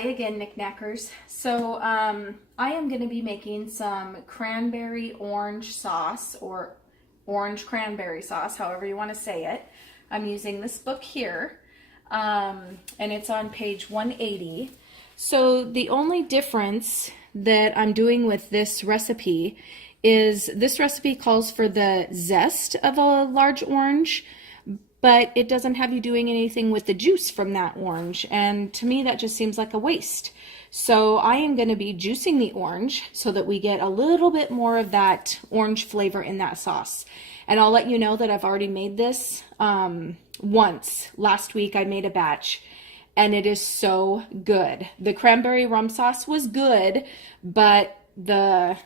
Hi again, knickknackers. So I am going to be making some cranberry orange sauce, or orange cranberry sauce, however you want to say it. I'm using this book here, and it's on page 180. So the only difference that I'm doing with this recipe is this recipe calls for the zest of a large orange, but it doesn't have you doing anything with the juice from that orange. And to me, that just seems like a waste. So I am going to be juicing the orange so that we get a little bit more of that orange flavor in that sauce. And I'll let you know that I've already made this once. Last week I made a batch, and it is so good. The cranberry rum sauce was good, but the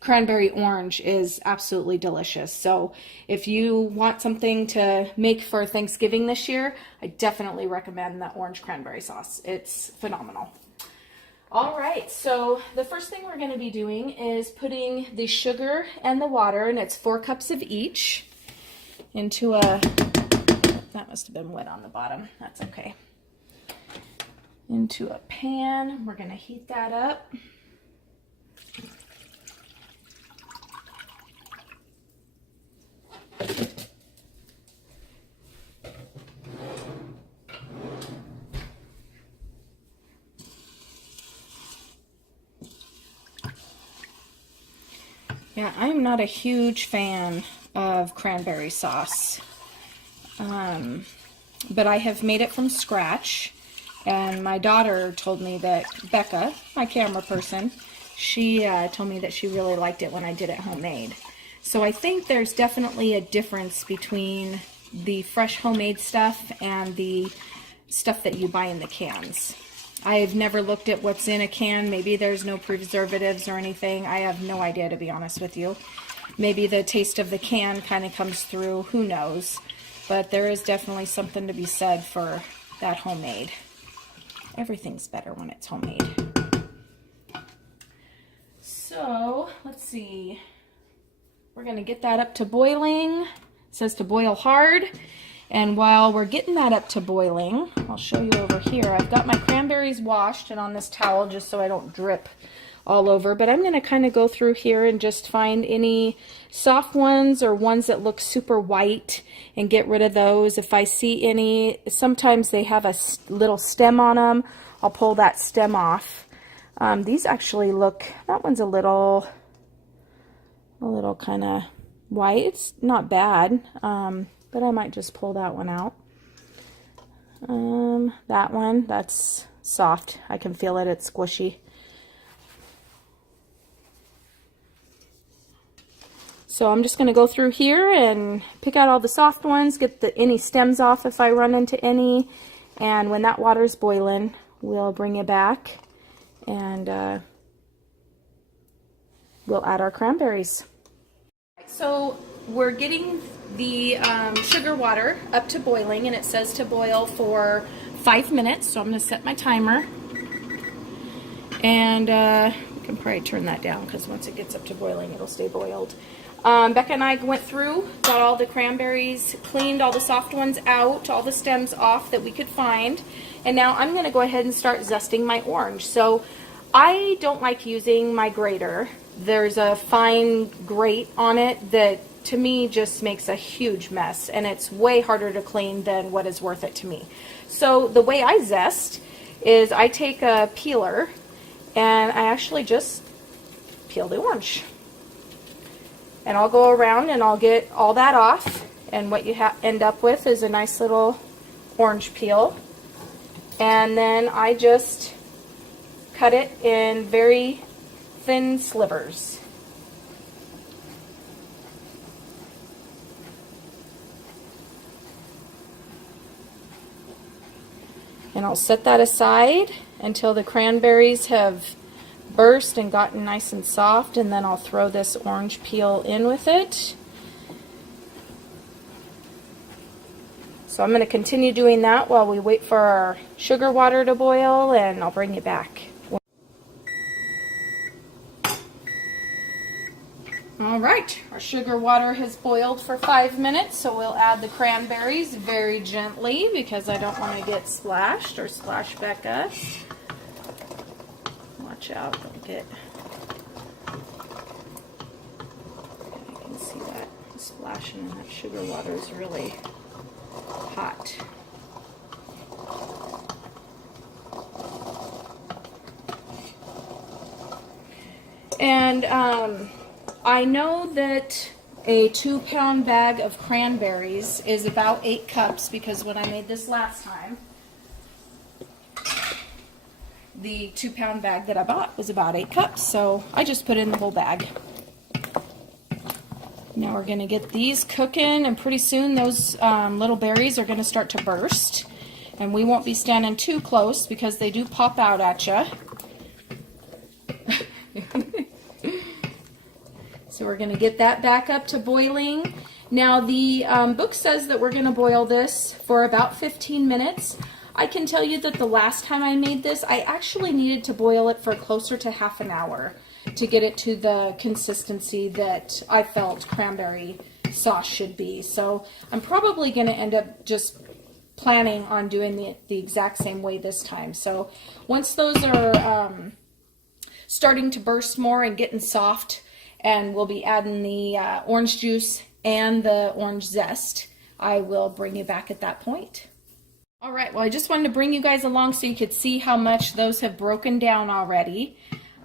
cranberry orange is absolutely delicious. So if you want something to make for Thanksgiving this year, I definitely recommend that orange cranberry sauce. It's phenomenal. All right, so the first thing we're going to be doing is putting the sugar and the water, and it's 4 cups of each, into a, that must have been wet on the bottom, that's okay, into a pan. We're going to heat that up. Yeah, I'm not a huge fan of cranberry sauce, but I have made it from scratch, and my daughter told me that, Becca, my camera person, she told me that she really liked it when I did it homemade. So I think there's definitely a difference between the fresh homemade stuff and the stuff that you buy in the cans. I've never looked at what's in a can. Maybe there's no preservatives or anything. I have no idea, to be honest with you. Maybe the taste of the can kind of comes through. Who knows? But there is definitely something to be said for that homemade. Everything's better when it's homemade. So, let's see. We're going to get that up to boiling. It says to boil hard. And while we're getting that up to boiling, I'll show you over here. I've got my cranberries washed and on this towel just so I don't drip all over. But I'm going to kind of go through here and just find any soft ones or ones that look super white and get rid of those. If I see any, sometimes they have a little stem on them. I'll pull that stem off. These actually look, that one's a little kind of white. It's not bad. But I might just pull that one out. That one, that's soft. I can feel it, it's squishy. So I'm just going to go through here and pick out all the soft ones, get any stems off if I run into any. And when that water's boiling, we'll bring it back and we'll add our cranberries. So we're getting the sugar water up to boiling, and it says to boil for 5 minutes, so I'm going to set my timer. And we can probably turn that down because once it gets up to boiling, it'll stay boiled. Becca and I went through, got all the cranberries, cleaned all the soft ones out, all the stems off that we could find, and now I'm going to go ahead and start zesting my orange. So I don't like using my grater. There's a fine grate on it that to me just makes a huge mess, and it's way harder to clean than what is worth it to me. So the way I zest is I take a peeler and I actually just peel the orange. And I'll go around and I'll get all that off, and what you end up with is a nice little orange peel. And then I just cut it in very thin slivers. And I'll set that aside until the cranberries have burst and gotten nice and soft, and then I'll throw this orange peel in with it. So I'm going to continue doing that while we wait for our sugar water to boil, and I'll bring you back. All right, our sugar water has boiled for 5 minutes, so we'll add the cranberries very gently because I don't want to get splashed or splash Becca. watch out, don't get, you can see that splashing, and that sugar water is really hot. And I know that a 2-pound bag of cranberries is about 8 cups, because when I made this last time, the 2-pound bag that I bought was about 8 cups, so I just put in the whole bag. Now we're going to get these cooking, and pretty soon those little berries are going to start to burst, and we won't be standing too close because they do pop out at you. So we're going to get that back up to boiling. Now the book says that we're going to boil this for about 15 minutes. I can tell you that the last time I made this, I actually needed to boil it for closer to half an hour to get it to the consistency that I felt cranberry sauce should be. So I'm probably going to end up just planning on doing the exact same way this time. So once those are starting to burst more and getting soft, and we'll be adding the orange juice and the orange zest, I will bring you back at that point. All right, well, I just wanted to bring you guys along so you could see how much those have broken down already.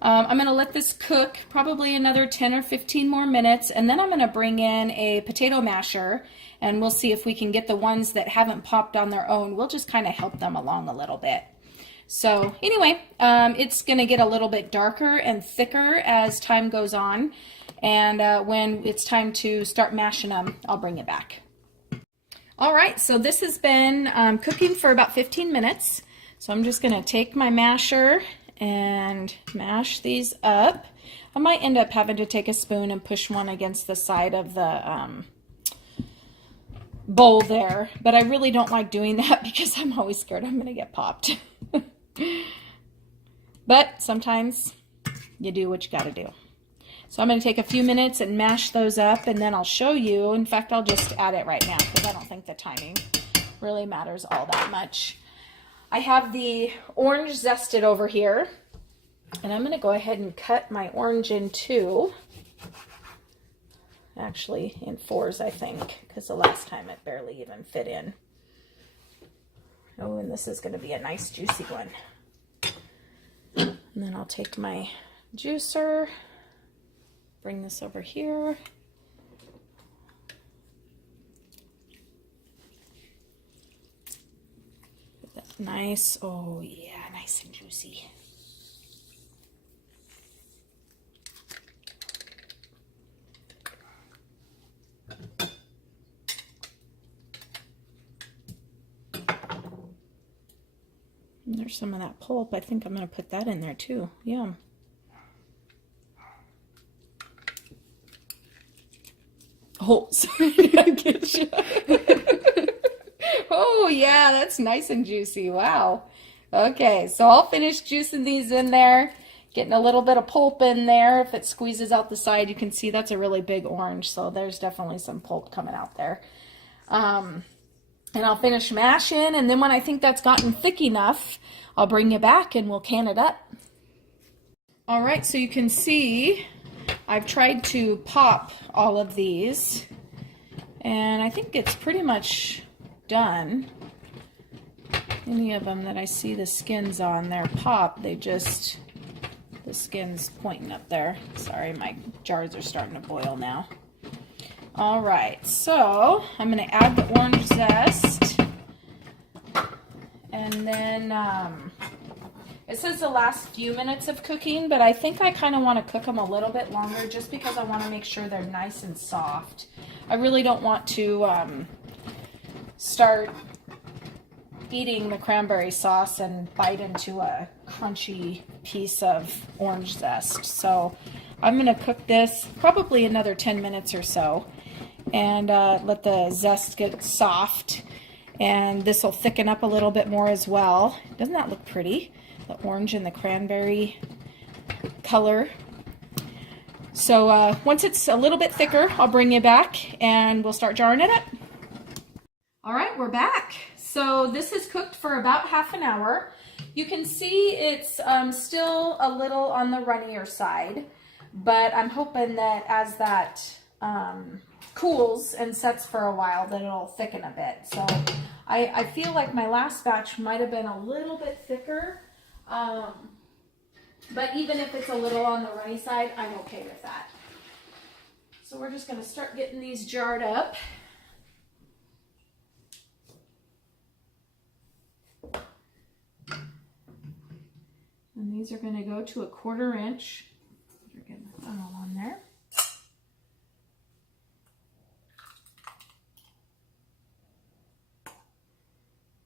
I'm going to let this cook probably another 10 or 15 more minutes, and then I'm going to bring in a potato masher, and we'll see if we can get the ones that haven't popped on their own. We'll just kind of help them along a little bit. So anyway, it's going to get a little bit darker and thicker as time goes on, and when it's time to start mashing them, I'll bring it back. All right, so this has been cooking for about 15 minutes. So I'm just going to take my masher and mash these up. I might end up having to take a spoon and push one against the side of the bowl there, but I really don't like doing that because I'm always scared I'm going to get popped. But sometimes you do what you got to do. So I'm going to take a few minutes and mash those up, and then I'll show you. In fact, I'll just add it right now because I don't think the timing really matters all that much. I have the orange zested over here, and I'm going to go ahead and cut my orange in two. Actually, in 4s, I think, because the last time it barely even fit in. Oh, and this is going to be a nice juicy one. And then I'll take my juicer, bring this over here. Get that nice, oh yeah, nice and juicy. And there's some of that pulp. I think I'm going to put that in there too. Yum. Oh, sorry, I get you. Oh, yeah, that's nice and juicy. Wow. Okay, so I'll finish juicing these in there, getting a little bit of pulp in there. If it squeezes out the side, you can see that's a really big orange, so there's definitely some pulp coming out there. And I'll finish mashing, and then when I think that's gotten thick enough, I'll bring you back and we'll can it up. All right, so you can see I've tried to pop all of these, and I think it's pretty much done. Any of them that I see the skins on there pop, they just, the skin's pointing up there. Sorry, my jars are starting to boil now. All right, so I'm going to add the orange zest, and then it says the last few minutes of cooking, but I think I kind of want to cook them a little bit longer just because I want to make sure they're nice and soft. I really don't want to start eating the cranberry sauce and bite into a crunchy piece of orange zest. So I'm going to cook this probably another 10 minutes or so, and let the zest get soft, and this will thicken up a little bit more as well. Doesn't that look pretty? The orange and the cranberry color. So once it's a little bit thicker, I'll bring you back and we'll start jarring it up. All right, we're back. So this is cooked for about half an hour. You can see it's still a little on the runnier side, but I'm hoping that as that cools and sets for a while that it'll thicken a bit. So I feel like my last batch might have been a little bit thicker, but even if it's a little on the runny side, I'm okay with that. So we're just going to start getting these jarred up. And these are going to go to 1/4 inch. You're getting the funnel on there.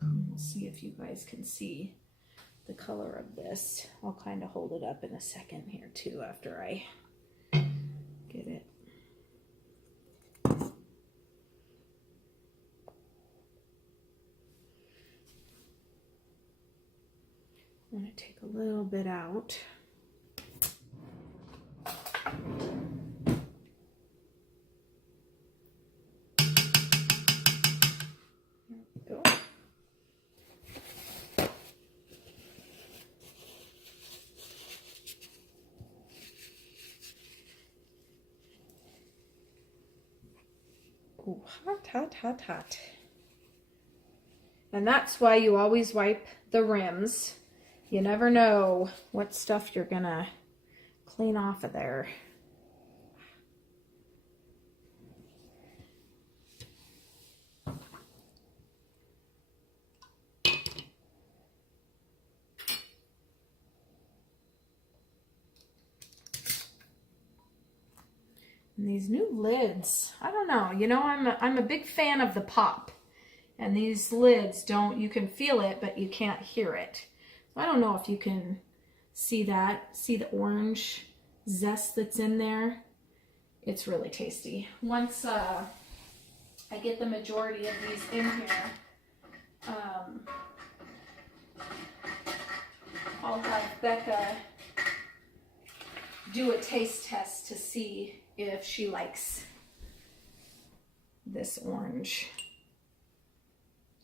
And we'll see if you guys can see the color of this. I'll kind of hold it up in a second here too after I get it. I'm going to take a little bit out. There we go. Ooh, hot, hot, hot, hot. And that's why you always wipe the rims. You never know what stuff you're gonna clean off of there. And these new lids, I don't know, you know, I'm a big fan of the pop. And these lids don't, you can feel it, but you can't hear it. I don't know if you can see that, see the orange zest that's in there. It's really tasty. Once I get the majority of these in here, I'll have Becca do a taste test to see if she likes this orange.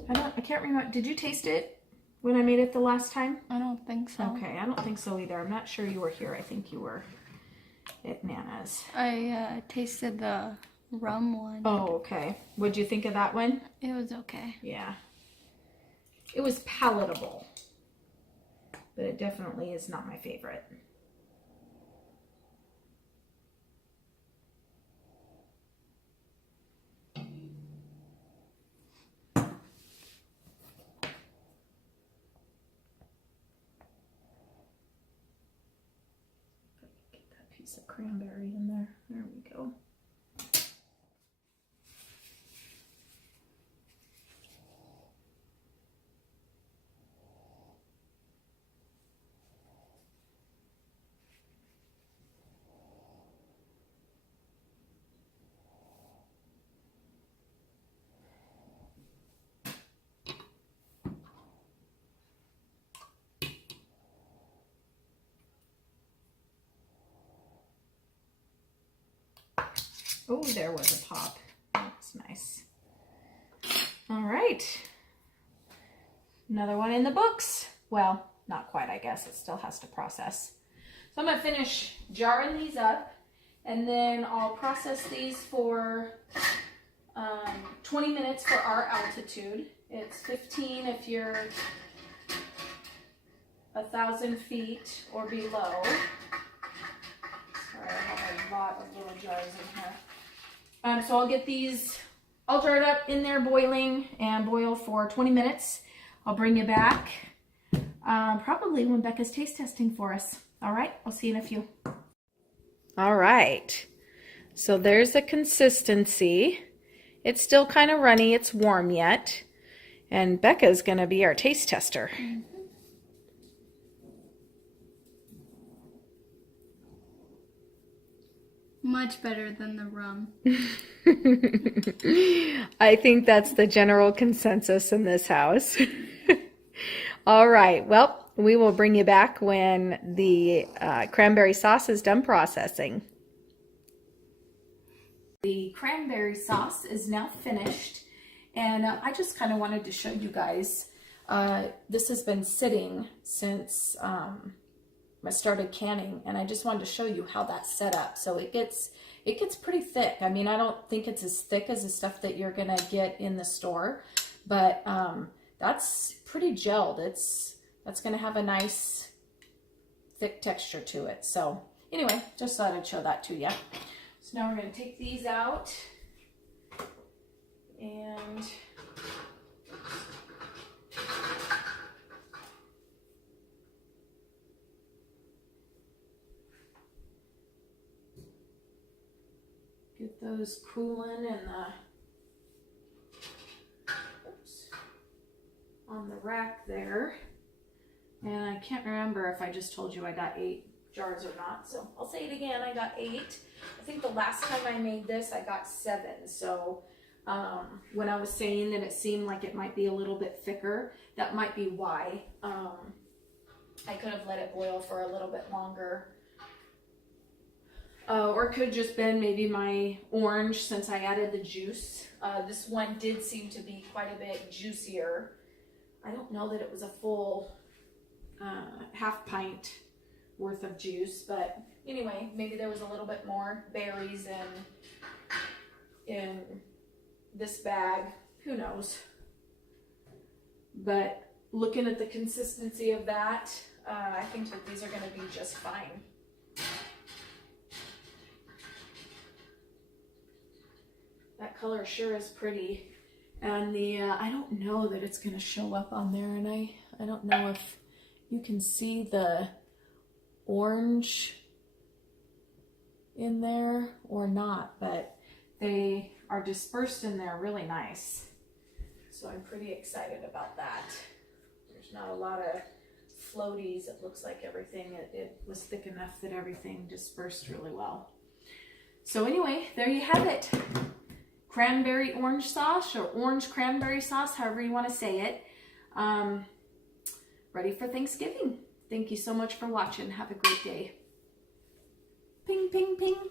I can't remember, did you taste it when I made it the last time? I don't think so. Okay, I don't think so either. I'm not sure you were here. I think you were at Nana's. I tasted the rum one. Oh, okay. What'd you think of that one? It was okay. Yeah. It was palatable, but it definitely is not my favorite. Piece of cranberry in there. There we go. Oh, there was a pop. That's nice. All right. Another one in the books. Well, not quite, I guess. It still has to process. So I'm going to finish jarring these up, and then I'll process these for 20 minutes for our altitude. It's 15 if you're 1,000 feet or below. Sorry, I have a lot of little jars in here. So I'll get these all jarred up in there boiling and boil for 20 minutes. I'll bring you back probably when Becca's taste testing for us. All right, I'll see you in a few. All right, so there's the consistency. It's still kind of runny, it's warm yet. And Becca's gonna be our taste tester. Much better than the rum. I think that's the general consensus in this house. All right, well, we will bring you back when the cranberry sauce is done processing. The cranberry sauce is now finished, and I just kind of wanted to show you guys This has been sitting since I started canning, and I just wanted to show you how that's set up. So it gets pretty thick. I mean, I don't think it's as thick as the stuff that you're gonna get in the store, but that's pretty gelled. That's gonna have a nice thick texture to it. So anyway, just thought I'd show that to you. So now we're gonna take these out and get those cooling in the on the rack there. And I can't remember if I just told you I got 8 jars or not, so I'll say it again. I got 8. I think the last time I made this I got 7. So when I was saying that it seemed like it might be a little bit thicker, that might be why. I could have let it boil for a little bit longer. Or it could have just been maybe my orange since I added the juice. This one did seem to be quite a bit juicier. I don't know that it was a full half pint worth of juice, but anyway, maybe there was a little bit more berries in this bag. Who knows? But looking at the consistency of that, I think that these are going to be just fine. That color sure is pretty. And the I don't know that it's going to show up on there, and I don't know if you can see the orange in there or not, but they are dispersed in there really nice. So I'm pretty excited about that. There's not a lot of floaties. It looks like everything, it was thick enough that everything dispersed really well. So anyway, there you have it. Cranberry orange sauce, or orange cranberry sauce, however you want to say it. Ready for Thanksgiving. Thank you so much for watching. Have a great day. Ping, ping, ping.